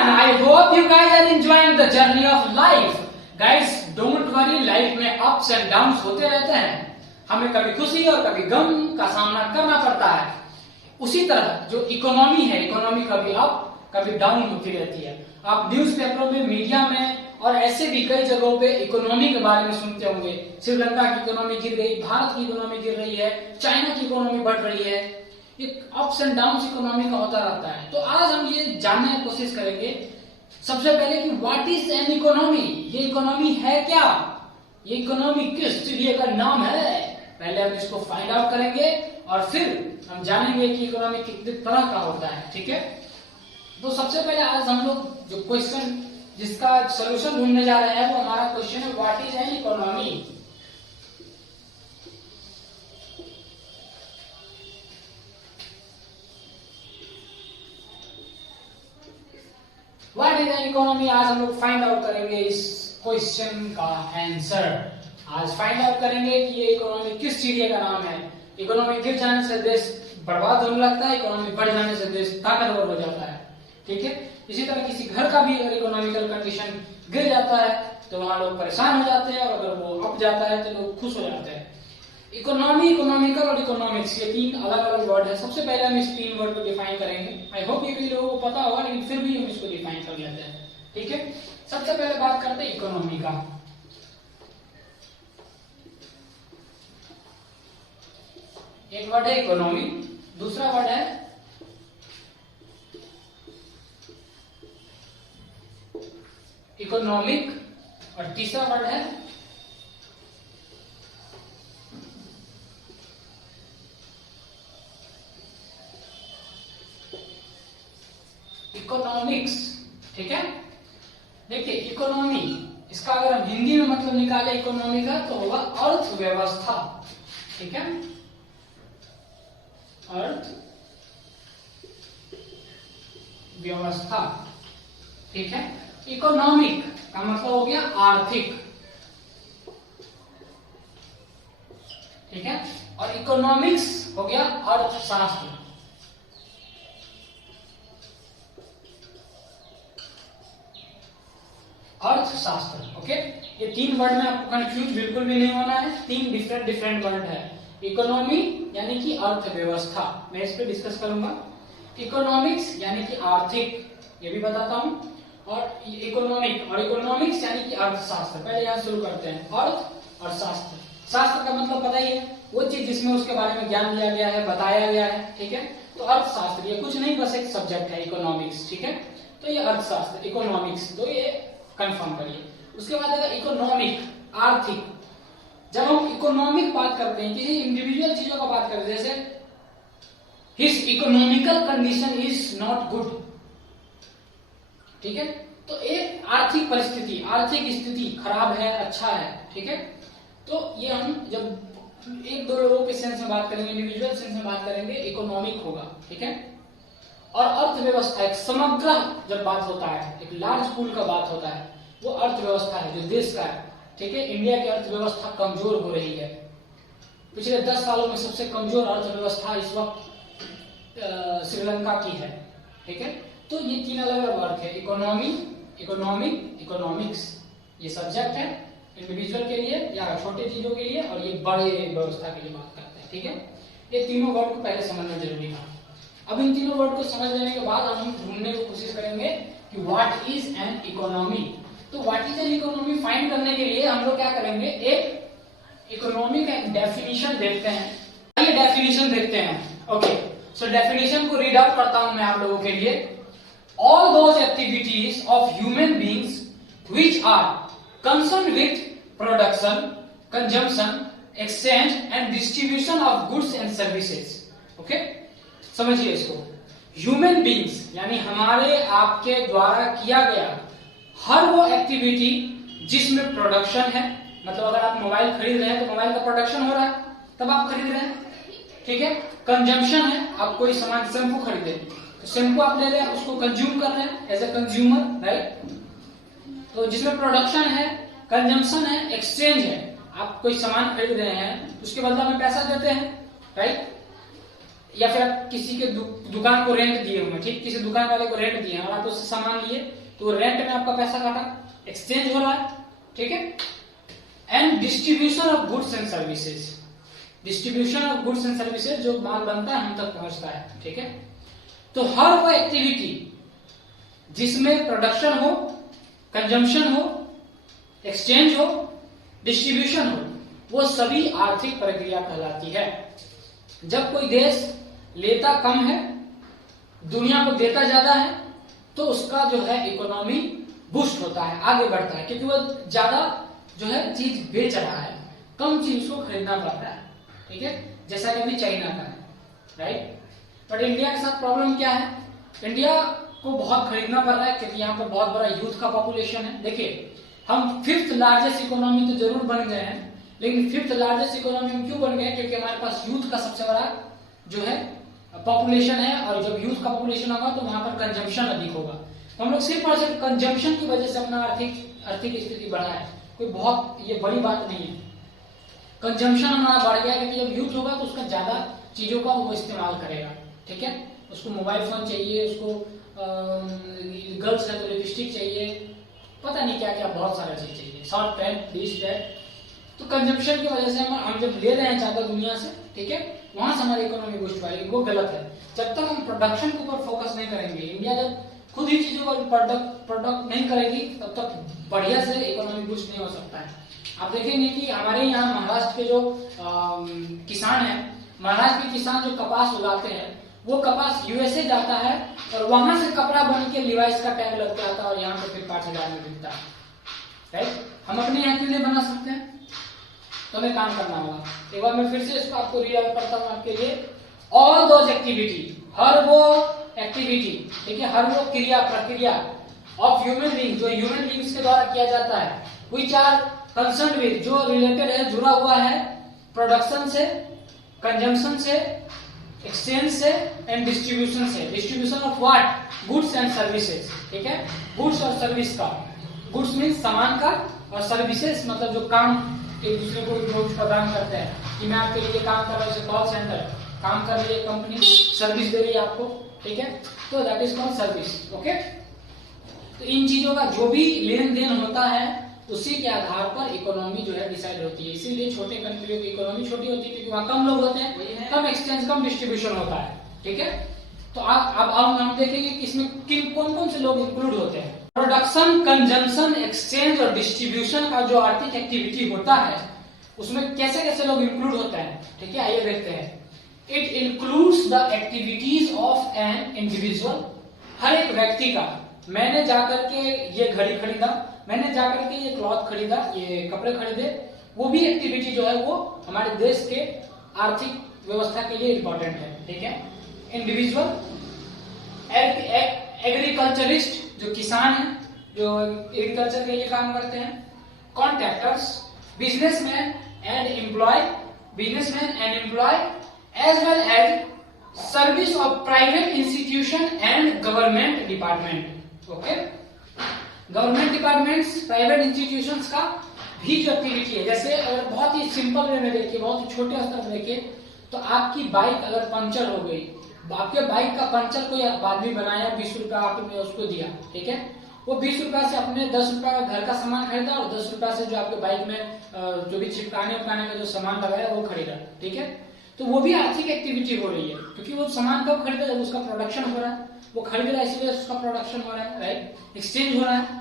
everyone, I hope you guys are enjoying the journey of life. Guys, don't worry, life में ups and downs होते रहते हैं. हमें कभी खुशी और कभी गम का सामना करना पड़ता है. उसी तरह जो इकोनॉमी है, इकोनॉमी कभी अप कभी डाउन होती रहती है. आप न्यूज़पेपरों में, मीडिया में और ऐसे भी कई जगहों पे इकोनॉमी के बारे में सुनते होंगे. श्रीलंका की इकोनॉमी गिर गई, भारत की इकोनॉमी गिर रही है, चाइना की इकोनॉमी बढ़ रही है. एक अप्स एंड डाउन्स इकोनॉमी का होता रहता है. तो आज हम ये जानने की कोशिश करेंगे सबसे पहले कि व्हाट इज एन इकोनॉमी. ये इकोनॉमी है क्या, ये इकोनॉमी किस चिड़िया का नाम है. पहले हम इसको फाइंड आउट करेंगे और फिर हम जानेंगे कि इकोनॉमी कितने तरह का होता है. ठीक है, तो सबसे पहले आज हम लोग जो क्वेश्चन जिसका सोल्यूशन ढूंढने जा रहे हैं वो हमारा क्वेश्चन है what is an economy. What is an economy. आज हम लोग फाइंड आउट करेंगे इस क्वेश्चन का आंसर. आज फाइंड आउट करेंगे कि ये इकोनॉमी किस चिड़िया का नाम है. इकोनॉमी गिर जाने से देश बर्बाद होने लगता है, इकोनॉमी बढ़ जाने से देश ताकतवर हो जाता है. ठीक है, इसी तरह किसी घर का भी अगर इकोनॉमिकल कंडीशन गिर जाता है तो वहां लोग परेशान हो जाते हैं, और अगर वो अप जाता है तो लोग खुश हो जाते हैं. इकोनॉमी, इकोनॉमिकल और इकोनॉमिक्स ये तीन अलग अलग वर्ड है. सबसे पहले हम इस तीन वर्ड को डिफाइन करेंगे. आई होप ये कई लोगों को पता होगा, लेकिन फिर भी हम इसको डिफाइन कर लेते हैं. ठीक है, सबसे पहले बात करते हैं इकोनॉमी का. एक वर्ड है इकोनॉमी, दूसरा वर्ड है इकोनॉमिक और तीसरा वर्ड है इकोनॉमिक्स. ठीक है, देखिए इकोनॉमी, इसका अगर हम हिंदी में मतलब निकाले इकोनॉमी का तो होगा अर्थव्यवस्था. ठीक है, अर्थव्यवस्था. ठीक है, इकोनॉमिक का मतलब हो गया आर्थिक. ठीक है, और इकोनॉमिक्स हो गया अर्थशास्त्र. अर्थशास्त्र. ओके, ये तीन वर्ड में आपको कंफ्यूज बिल्कुल भी नहीं होना है. तीन डिफरेंट डिफरेंट वर्ड है. इकोनॉमी यानी कि अर्थव्यवस्था, मैं इस पे डिस्कस करूंगा. इकोनॉमिक्स यानी कि आर्थिक, ये भी बताता हूं. और इकोनॉमिक और इकोनॉमिक्स यानी कि अर्थशास्त्र. पहले यहां शुरू करते हैं. अर्थ और शास्त्र. शास्त्र का मतलब पता ही है, वो चीज जिसमें उसके बारे में ज्ञान दिया गया है, बताया गया है. ठीक है, तो अर्थशास्त्र ये कुछ नहीं, बस एक सब्जेक्ट है इकोनॉमिक्स. ठीक है, तो ये अर्थशास्त्र, इकोनॉमिक्स, तो ये कंफर्म करिए. उसके बाद अगर इकोनॉमिक, आर्थिक. जब हम इकोनॉमिक बात करते हैं, किसी इंडिविजुअल चीजों का बात करते हैं, जैसे his economical condition is not good. ठीक है, तो एक आर्थिक परिस्थिति, आर्थिक स्थिति खराब है, अच्छा है. ठीक है, तो ये हम जब एक दो लोगों के सेंस में बात करेंगे, इंडिविजुअल सेंस में बात करेंगे, इकोनॉमिक होगा. ठीक है, और अर्थव्यवस्था एक समग्र जब बात होता है, एक लार्ज पूल का बात होता है, वो अर्थव्यवस्था है जो देश का है. ठीक है, इंडिया की अर्थव्यवस्था कमजोर हो रही है. पिछले 10 सालों में सबसे कमजोर अर्थव्यवस्था इस वक्त श्रीलंका की है. ठीक है, तो ये तीन अलग अलग वर्ड है. Economy, economic, economics. ये सब्जेक्ट है इंडिविजुअल के लिए या छोटे चीजों के लिए, और ये बड़े व्यवस्था के लिए बात करते हैं. ठीक है, ये तीनों वर्ड को पहले समझना जरूरी था. अब इन तीनों वर्ड को समझ लेने के बाद हम ढूंढने की कोशिश करेंगे कि व्हाट इज एन इकोनॉमी. तो what is an economy find करने के लिए हम लोग क्या करेंगे, एक इकोनॉमी का डेफिनेशन देखते हैं. ये डेफिनेशन देखते हैं. ओके, सो डेफिनेशन को रीड आउट करता हूं मैं आप लोगों के लिए. All those activities of human beings which are concerned with production, consumption, exchange and distribution of goods and services. Okay? समझिए इसको. Human beings यानी हमारे आपके द्वारा किया गया हर वो एक्टिविटी जिसमें प्रोडक्शन है. मतलब अगर आप मोबाइल खरीद रहे हैं तो मोबाइल का प्रोडक्शन हो रहा है, तब आप खरीद रहे हैं. ठीक है, कंजम्पशन है, आप कोई सामान, शैम्पू खरीदे तो शैम्पू आप ले रहे हैं, उसको कंज्यूम कर रहे हैं एज ए कंज्यूमर, राइट. तो जिसमें प्रोडक्शन है, कंजम्पशन है, एक्सचेंज है, आप कोई सामान खरीद रहे हैं उसके बदले में पैसा देते हैं, राइट. या फिर आप किसी के दुकान को रेंट दिए हुए, ठीक, किसी दुकान वाले को रेंट दिए और आप उससे सामान लिए, तो रेंट में आपका पैसा काटा, एक्सचेंज हो रहा है, ठीक है। And distribution of goods and services, distribution of goods and services, जो माल बनता है हम तक पहुंचता है, ठीक है। तो हर वो एक्टिविटी जिसमें प्रोडक्शन हो, कंजम्पशन हो, एक्सचेंज हो, डिस्ट्रीब्यूशन हो, वो सभी आर्थिक प्रक्रिया कहलाती है। जब कोई देश लेता कम है, दुनिया को देता ज्यादा है, तो उसका जो है इकोनॉमी बूस्ट होता है, आगे बढ़ता है, क्योंकि वो ज्यादा जो है चीज बेच रहा है, कम चीज को खरीदना पड़ रहा है, ठीक है, जैसा कि अभी चाइना का है, राइट। बट इंडिया के साथ प्रॉब्लम क्या है, इंडिया को बहुत खरीदना पड़ रहा है, क्योंकि यहाँ पर बहुत बड़ा यूथ का पॉपुलेशन है। देखिए, हम 5th लार्जेस्ट इकोनॉमी तो जरूर बन गए हैं, लेकिन 5th लार्जेस्ट इकोनॉमी हम क्यों बन गए, क्योंकि हमारे पास यूथ का सबसे बड़ा जो है पॉपुलेशन है, और जब यूथ का पॉपुलेशन होगा तो वहां पर कंजम्पशन अधिक होगा। तो हम लोग सिर्फ और सिर्फ कंजम्पशन की वजह से अपना आर्थिक स्थिति बढ़ा है, कोई बहुत ये बड़ी बात नहीं है। कंजम्पशन हमारा बढ़ गया, क्योंकि जब यूथ होगा तो उसका ज्यादा चीजों का वो इस्तेमाल करेगा, ठीक है। उसको मोबाइल फोन चाहिए, उसको गर्ल्स है तो लिपस्टिक चाहिए, पता नहीं क्या क्या बहुत सारा चीज चाहिए, शॉर्ट पैंट, दिस दैट। तो कंजम्पशन की वजह से हम जब ले रहे हैं ज्यादा दुनिया से, ठीक है, वहां से हमारी इकोनॉमी बूस्ट पाएगी, वो गलत है। जब तक हम प्रोडक्शन के ऊपर फोकस नहीं करेंगे, इंडिया जब खुद ही चीजों को प्रोडक्ट नहीं करेगी, तब तक बढ़िया से इकोनॉमी बूस्ट नहीं हो सकता है। आप देखेंगे कि हमारे यहाँ महाराष्ट्र के जो किसान है, महाराष्ट्र के किसान जो कपास उगाते हैं, वो कपास यूएसए जाता है और वहां से कपड़ा बन के लिवाइस का टैग लग जाता है और यहाँ पे फिर 5,000 में बिकता है, राइट। हम अपने यहाँ क्यों नहीं बना सकते हैं, तो हमें काम करना होगा। एक बार मैं फिर से इसको आपको रीड करता हूँ आपके लिए। ऑल दोज एक्टिविटी, हर वो एक्टिविटी, ठीक है, हर वो क्रिया प्रक्रिया ऑफ ह्यूमन बीइंग, जो ह्यूमन बीइंग्स के द्वारा किया जाता है, व्हिच आर कंसर्न विद, जो रिलेटेड है, जुड़ा हुआ है प्रोडक्शन से, कंजम्पशन से, एक्सचेंज से एंड डिस्ट्रीब्यूशन से। Distribution of what, goods and services, ठीक है, गुड्स और सर्विस का, गुड्स मीन्स सामान का, और सर्विसेज मतलब जो काम एक दूसरे को लोग प्रदान करते हैं, कि मैं आपके लिए काम कर रहा हूँ, कॉल सेंटर काम कर रही है कंपनी, सर्विस दे रही है आपको, ठीक है, तो that is called service, okay. तो इन चीजों का जो भी लेन देन होता है, उसी के आधार पर इकोनॉमी जो है डिसाइड होती है। इसीलिए छोटे कंट्रियों की इकोनॉमी छोटी होती है, क्योंकि वहां कम लोग होते हैं, कम एक्सचेंज, कम डिस्ट्रीब्यूशन होता है, ठीक है। तो अब हम देखेंगे कि इसमें कौन कौन से लोग इंक्लूड होते हैं। प्रोडक्शन, कंजम्पशन, एक्सचेंज और डिस्ट्रीब्यूशन का जो आर्थिक एक्टिविटी होता है, उसमें कैसे कैसे लोग इंक्लूड होते हैं, ठीक है, आइए देखते हैं। It includes the activities of an individual, हर एक व्यक्ति का, मैंने जाकर के ये घड़ी खरीदा, मैंने जाकर के ये क्लॉथ खरीदा, ये कपड़े खरीदे, वो भी एक्टिविटी जो है वो हमारे देश के आर्थिक व्यवस्था के लिए इंपॉर्टेंट है, ठीक है। इंडिविजुअल, एग्रीकल्चरिस्ट, जो किसान है, जो एग्रीकल्चर के लिए काम करते हैं, contractors, businessman and employ, businessman and employ, as well as service of private institution and government department, okay. Government departments, private institutions का भी जो एक्टिविटी है, जैसे अगर बहुत ही सिंपल वे में देखिए, बहुत ही छोटे स्तर पर देखिए, तो आपकी बाइक अगर पंचर हो गई, आपके बाइक का पंचर कोई आदमी बनाया, 20 रुपया आपने उसको दिया, ठीक है, वो 20 रुपया से अपने 10 रुपया का घर का सामान खरीदा और 10 रुपया से जो आपके बाइक में जो भी चिपकाने उपकाने का जो सामान लगाया वो खरीदा, ठीक है। तो वो भी आर्थिक एक्टिविटी हो रही है, क्योंकि वो सामान कब खरीदा, जब उसका प्रोडक्शन हो रहा है, वो खरीद रहा है इसलिए उसका प्रोडक्शन हो रहा है, राइट, एक्सचेंज हो रहा है।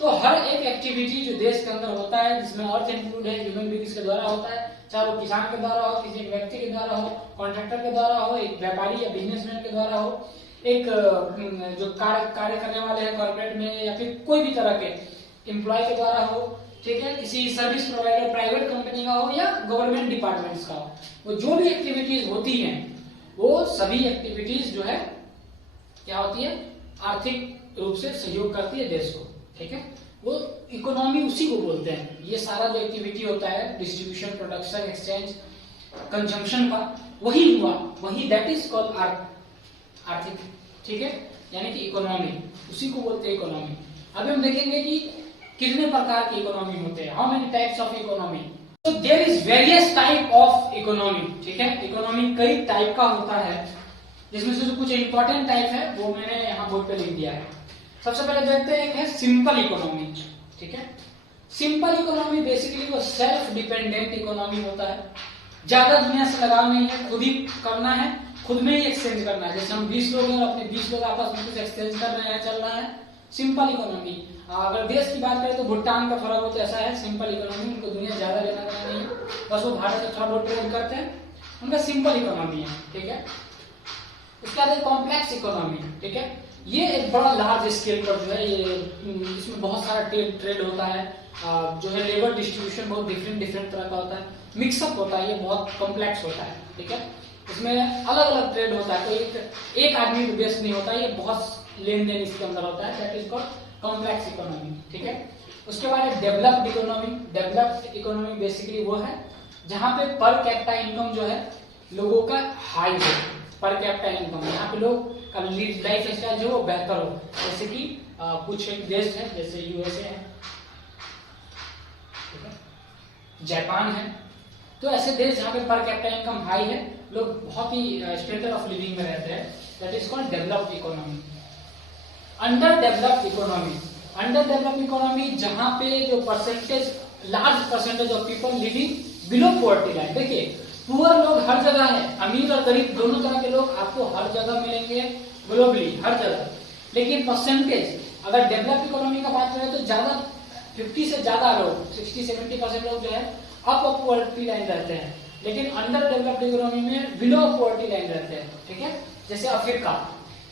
तो हर एक एक्टिविटी जो देश के अंदर होता है, जिसमें अर्थ इंक्लूड है, ह्यूमन बीइंग्स के द्वारा होता है, चाहे वो किसान के द्वारा हो, किसी व्यक्ति के द्वारा हो, कॉन्ट्रैक्टर के द्वारा हो, एक व्यापारी या बिजनेसमैन के द्वारा हो, एक जो कार्य करने वाले हैं कॉर्पोरेट में, या फिर कोई भी तरह के एम्प्लॉय के द्वारा हो, ठीक है, किसी सर्विस प्रोवाइडर प्राइवेट कंपनी का हो या गवर्नमेंट डिपार्टमेंट्स का हो, वो जो भी एक्टिविटीज होती हैं, वो सभी एक्टिविटीज जो है क्या होती है, आर्थिक रूप से सहयोग करती है देश को, ठीक है। वो इकोनॉमी उसी को बोलते हैं। ये सारा जो एक्टिविटी होता है, डिस्ट्रीब्यूशन, प्रोडक्शन, एक्सचेंज, कंजम्पशन का, वही हुआ, वही दैट इज कॉल्ड आर्थिक, ठीक है, यानी कि इकोनॉमी, उसी को बोलते हैं इकोनॉमी। अभी हम देखेंगे कि कितने प्रकार की इकोनॉमी होते हैं, how many types of economy. तो there is various type of economy, ठीक है। इकोनॉमी कई टाइप का होता है, जिसमें से जो कुछ इंपॉर्टेंट टाइप है वो मैंने यहाँ बोर्ड पे लिख दिया है। सबसे पहले देखते हैं, एक है सिंपल इकोनॉमी, ठीक है। सिंपल इकोनॉमी बेसिकली वो सेल्फ डिपेंडेंट इकोनॉमी होता है, ज्यादा दुनिया से लगाव नहीं है, खुद ही करना है, खुद में ही एक्सचेंज करना है। जैसे हम 20 लोग हैं और अपने 20 लोग आपस में कुछ एक्सचेंज कर रहे हैं, चल रहा है, सिंपल इकोनॉमी। अगर देश की बात करें तो भूटान का थोड़ा बहुत ऐसा है, सिंपल इकोनॉमी, उनको दुनिया ज्यादा लेना देना नहीं है, बस वो भारत से थोड़ा बहुत ट्रेड करते हैं, उनका सिंपल इकोनॉमी है, ठीक है। उसके बाद कॉम्प्लेक्स इकोनॉमी, ठीक है। ये एक बड़ा लार्ज स्केल पर जो है, ये इसमें बहुत सारा ट्रेड होता है, जो है लेबर डिस्ट्रीब्यूशन बहुत डिफरेंट तरह का होता है, मिक्सअप होता है, ये बहुत कॉम्प्लेक्स होता है, ठीक है। इसमें अलग अलग ट्रेड होता है, कोई एक आदमी पे बेस्ड नहीं होता, ये बहुत लेन देन इसके अंदर होता है, that is called complex economy, ठीक है। उसके बाद developed economy. Developed economy basically वो है जहां पे पर कैपिटा इनकम जो है लोगों का हाई हो, पर कैपिटा इनकम, यहाँ पे लोग का लाइफ स्टाइल जो है वो बेहतर हो। जैसे कि कुछ देश है, जैसे यूएसए है, जापान है, तो ऐसे देश जहाँ पे पर कैपिटा इनकम हाई है, लोग बहुत ही स्टैंडर्ड ऑफ लिविंग में रहते हैं, that is called developed economy. Under developed economy. Under developed economy जहां पे जो percentage, large percentage of people living below poverty line. देखिए, पुअर लोग हर जगह है, अमीर और गरीब दोनों तरह के लोग आपको हर जगह मिलेंगे, ग्लोबली हर जगह। लेकिन परसेंटेज अगर डेवलप्ड इकोनॉमी का बात करें तो ज्यादा 50 से ज्यादा लोग, 60-70% लोग जो है अप पॉवर्टी लाइन रहते हैं, लेकिन अंडर डेवलप्ड इकोनॉमी में बिलो पॉवर्टी लाइन रहते हैं, ठीक है। जैसे अफ्रीका,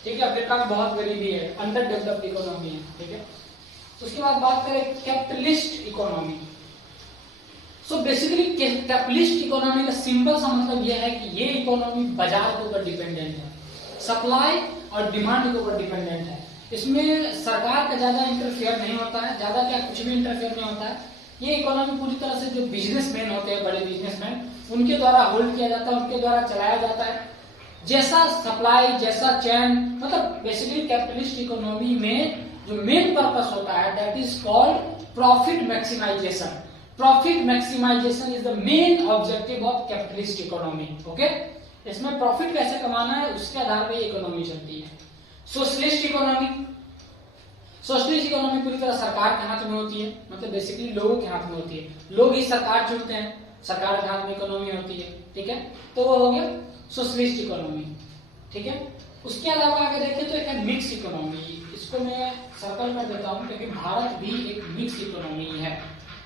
ठीक है, अफ्रीका में बहुत गरीबी है, अंडर डेवलप्ड इकोनॉमी है, ठीक है। उसके बाद बात करें capitalist economy. So basically capitalist economy का सिंपल सा मतलब यह है कि ये इकोनॉमी बाजार के ऊपर डिपेंडेंट है, सप्लाई और डिमांड के ऊपर डिपेंडेंट है। इसमें सरकार का ज्यादा इंटरफेयर नहीं होता है, ज्यादा क्या कुछ भी इंटरफेयर नहीं होता है। ये इकोनॉमी पूरी तरह से जो बिजनेसमैन होते हैं, बड़े बिजनेसमैन, उनके द्वारा होल्ड किया जाता है, उनके द्वारा चलाया जाता है। जैसा सप्लाई, जैसा चैन, मतलब बेसिकली कैपिटलिस्ट इकोनॉमी में जो मेन पर्पस होता है that is called profit maximisation. Profit maximisation is the main objective of capitalist economy, okay. इसमें प्रॉफिट कैसे कमाना है उसके आधार पर इकोनॉमी चलती है। Socialist economy. सोशलिस्ट इकोनॉमी पूरी तरह सरकार के हाथ में होती है, मतलब बेसिकली लोगों के हाथ में होती है, लोग ही सरकार चुनते हैं, सरकार के हाथ में इकोनॉमी होती है, ठीक है। तो वो हो गया सोशलिस्ट इकोनॉमी, ठीक है। उसके अलावा आगे देखें तो एक है मिक्स इकोनॉमी। इसको मैं सर्कल कर देता हूं क्योंकि भारत भी एक मिक्स इकोनॉमी है,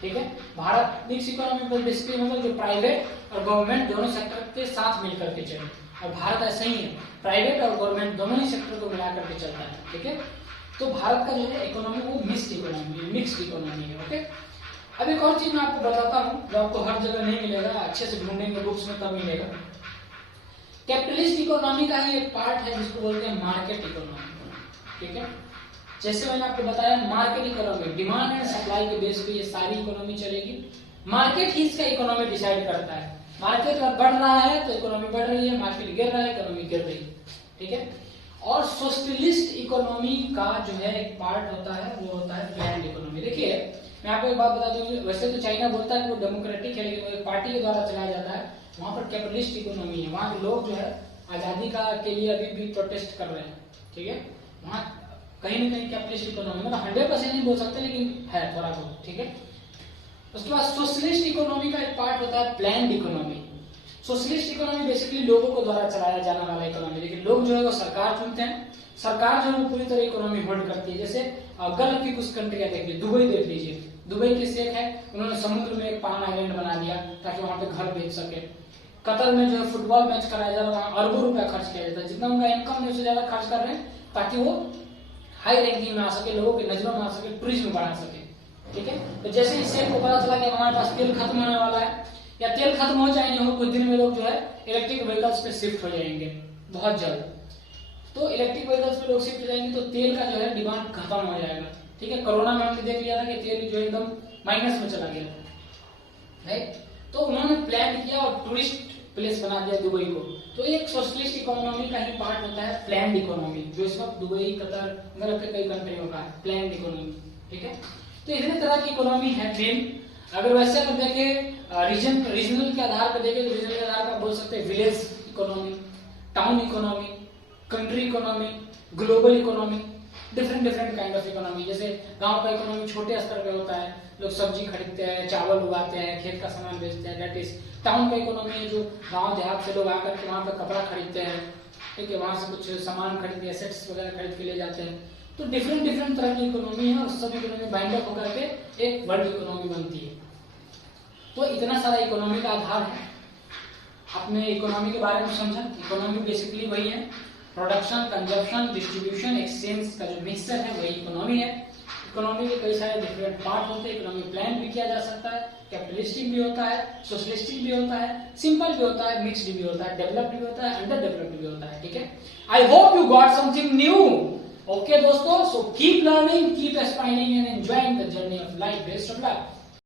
ठीक है। भारत मिक्स इकोनॉमी बेसिकली मतलब जो प्राइवेट और गवर्नमेंट दोनों सेक्टर के साथ मिलकर के चले, और भारत ऐसा ही है, प्राइवेट और गवर्नमेंट दोनों ही सेक्टर को मिलाकर के चलता है, ठीक है। तो भारत का जो है इकोनॉमी वो मिक्स्ड इकोनॉमी, मिक्स्ड इकोनॉमी है, ओके। अब एक और चीज मैं आपको बताता हूँ जो आपको हर जगह नहीं मिलेगा, अच्छे से ढूंढेंगे बुक्स में तब मिलेगा। कैपिटलिस्ट इकोनॉमी का ही एक पार्ट है जिसको बोलते हैं मार्केट इकोनॉमी, ठीक है। जैसे मैंने आपको बताया market economy, demand and supply के बेस पे ये सारी इकोनॉमी चलेगी। मार्केट ही इसका इकोनॉमी डिसाइड करता है। मार्केट बढ़ रहा है तो इकोनॉमी बढ़ रही है, मार्केट गिर रहा है इकोनॉमी गिर रही है, ठीक है। और सोशलिस्ट इकोनॉमी का जो है एक पार्ट होता है वो होता है प्लान्ड इकोनॉमी। देखिए मैं आपको एक बात बता दूं, वैसे तो चाइना बोलता है कि वो डेमोक्रेटिक है, लेकिन वो एक पार्टी के द्वारा चलाया जाता है। वहां पर कैपिटलिस्ट इकोनॉमी है, वहां के लोग जो है आजादी का के लिए अभी भी प्रोटेस्ट कर रहे हैं, ठीक है। वहां कहीं ना कहीं कैपिटलिस्ट इकोनॉमी, मतलब 100% नहीं बोल सकते लेकिन है थोड़ा बहुत, ठीक है। उसके बाद सोशलिस्ट इकोनॉमी का एक पार्ट होता है planned economy. Socialist economy basically लोगों को द्वारा चलाया जाने वाला इकोनॉमी, लेकिन लोग जो है वो सरकार चुनते हैं, सरकार जो है वो पूरी तरह इकोनॉमी होल्ड करती है। जैसे गल्फ की कुछ कंट्रियां देख लीजिए, दुबई देख लीजिए, दुबई के शेख है, उन्होंने समुद्र में एक पाम आइलैंड बना दिया ताकि वहां पे घर बेच सके। कतर में जो है फुटबॉल मैच कराया जा रहा है, वहां अरबों रुपया खर्च किया जाता है, जितना उनका इनकम है उससे ज्यादा खर्च कर रहे हैं ताकि वो हाई रैंकिंग में आ सके, लोगों की नजरों में आ सके, टूरिज्म बढ़ा सके, ठीक है। तो जैसे इस शेख को पता चला कि हमारे पास तेल खत्म होने वाला है, या तेल खत्म हो जाए नहीं हो कुछ दिन में, लोग जो है इलेक्ट्रिक व्हीकल्स पे शिफ्ट हो जाएंगे बहुत जल्द। तो इलेक्ट्रिक व्हीकल्स पे लोग शिफ्ट हो जाएंगे तो तेल का जो है डिमांड खत्म हो जाएगा, ठीक है। कोरोना में हमने देख लिया था कि तेल जो एकदम माइनस में चला गया, राइट। तो उन्होंने प्लान किया और टूरिस्ट प्लेस बना दिया दुबई को। तो एक सोशलिस्ट इकोनॉमी का ही पार्ट होता है प्लान्ड इकोनॉमी, जो इस वक्त दुबई, कतर, गल्फ के कई कंट्रियों का है प्लान्ड इकोनॉमी, ठीक है। तो इतने तरह की इकोनॉमी है मेन। अगर वैसे अगर देखें रीजनल के आधार पर देखें तो रीजनल के आधार पर आप बोल सकते हैं village economy, town economy, country economy, global economy, different different kind of economy. जैसे गांव का इकोनॉमी छोटे स्तर पे होता है, लोग सब्जी खरीदते हैं, चावल उगाते हैं, खेत का सामान बेचते हैं, दैट इज टाउन का इकोनॉमी है, जो गांव देहात से लोग आकर के वहां पे कपड़ा खरीदते हैं, ठीक है, वहां से कुछ सामान खरीद के एसेट्स वगैरह खरीद के ले जाते हैं। तो डिफरेंट डिफरेंट तरह की इकोनॉमी है और सब इकोनॉमी बाइंड अप होकर के एक वर्ल्ड इकोनॉमी बनती है। तो इतना सारा इकोनॉमी का आधार है। आपने इकोनॉमी के बारे में समझा। इकोनॉमी बेसिकली वही है, प्रोडक्शन, कंजप्शन, डिस्ट्रीब्यूशन, एक्सचेंज का जो मिक्सचर है वही इकोनॉमी है। इकोनॉमी के कई सारे डिफरेंट पार्ट होते हैं। इकोनॉमी प्लान भी किया जा सकता है, कैपिटलिस्टिक भी होता है, सोशलिस्टिक भी होता है, सिंपल भी होता है, मिक्स्ड भी होता है, डेवलप्ड भी होता है, अंडर डेवलप्ड भी होता है। ठीक है, I hope you got something new. Okay दोस्तों, so keep learning, keep aspiring and enjoying the journey of life. Best of luck.